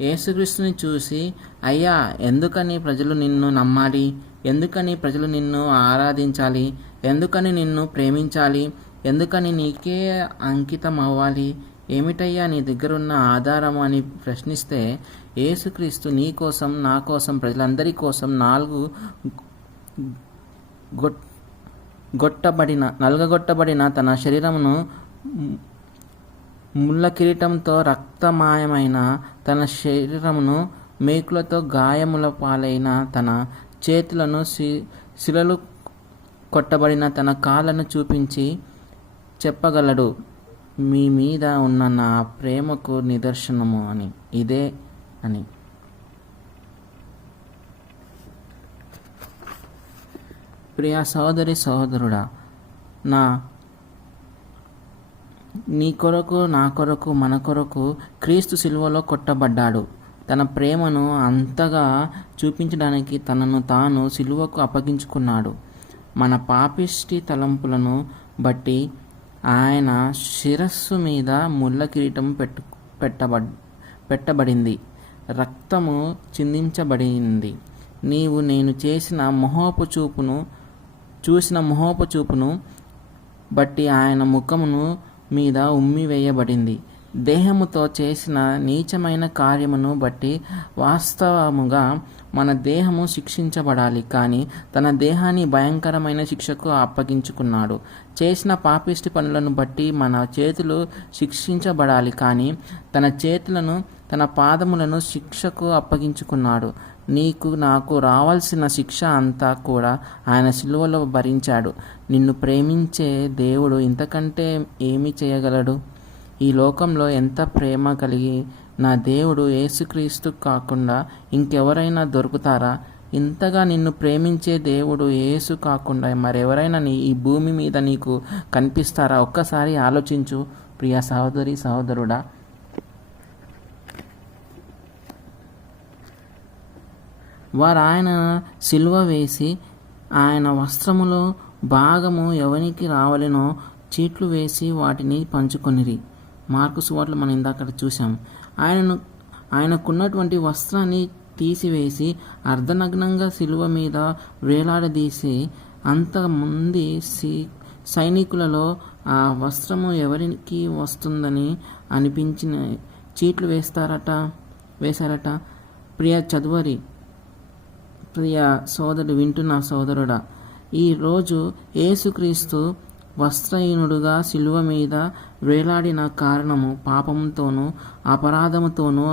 యేసుక్రీస్తుని చూసి, అయ్యా, ఎందుకని ప్రజలు నిన్ను నమ్మాలి? ఎందుకని ప్రజలు నిన్ను ఆరాధించాలి? ఎందుకని నిన్ను ప్రేమించాలి? ఎందుకని నీకే అంకితం అవ్వాలి? ఏమిటయ్యా నీ దగ్గరున్న ఆధారము అని ప్రశ్నిస్తే, యేసుక్రీస్తు నీ కోసం, నా కోసం, ప్రజలందరి కోసం నలగగొట్టబడిన తన శరీరమును, ముళ్ళ కిరీటంతో రక్తమాయమైన తన శరీరమును, మేకులతో గాయముల పాలైన తన చేతులను, శిలలు కొట్టబడిన తన కాళ్ళను చూపించి చెప్పగలడు, మీ మీద ఉన్న నా ప్రేమకు నిదర్శనము ఇదే అని. ప్రియా సహోదరి సహోదరుడా, నీ కొరకు, నా కొరకు, మన కొరకు క్రీస్తు శిలువలో కొట్టబడ్డాడు. తన ప్రేమను అంతగా చూపించడానికి తనను తాను శిలువకు అప్పగించుకున్నాడు. మన పాపిష్టి తలంపులను బట్టి ఆయన శిరస్సు మీద ముళ్ళ కిరీటం పెట్టబడింది, రక్తము చిందించబడింది. నీవు నేను చూసిన మోహపు చూపును బట్టి ఆయన ముఖమును మీద ఉమ్మివేయబడింది. దేహముతో చేసిన నీచమైన కార్యమును బట్టి వాస్తవముగా మన దేహము శిక్షించబడాలి, కానీ తన దేహాన్ని భయంకరమైన శిక్షకు అప్పగించుకున్నాడు. చేసిన పాపిష్టి పనులను బట్టి మన చేతులు శిక్షించబడాలి, కానీ తన చేతులను, తన పాదములను శిక్షకు అప్పగించుకున్నాడు. నీకు నాకు రావాల్సిన శిక్ష అంతా కూడా ఆయన శిలువలో భరించాడు. నిన్ను ప్రేమించే దేవుడు ఇంతకంటే ఏమి చేయగలడు? ఈ లోకంలో ఎంత ప్రేమ కలిగి నా దేవుడు యేసుక్రీస్తు కాకుండా ఇంకెవరైనా దొరుకుతారా? ఇంతగా నిన్ను ప్రేమించే దేవుడు యేసు కాకుండా మరెవరైనా ఈ భూమి మీద నీకు కనిపిస్తారా? ఒక్కసారి ఆలోచించు ప్రియ సహోదరి సహోదరుడా. వారు ఆయన సిలువ వేసి ఆయన వస్త్రములో భాగము ఎవనికి రావలెనో చీట్లు వేసి వాటిని పంచుకొనిరి. మార్కు సువార్తలో మనం ఇందాక చూసాం. ఆయనకున్నటువంటి వస్త్రాన్ని తీసివేసి అర్ధనగ్నంగా సిలువ మీద వేలాడదీసి అంతమంది సైనికులలో ఆ వస్త్రము ఎవరికి వస్తుందని అనిపించిన చీట్లు వేశారట. ప్రియ సోదరుడు, వింటున్న సోదరుడా, ఈరోజు యేసుక్రీస్తు వస్త్రహీనుడుగా శిలువ మీద వేలాడిన కారణము పాపంతోనూ అపరాధముతోనూ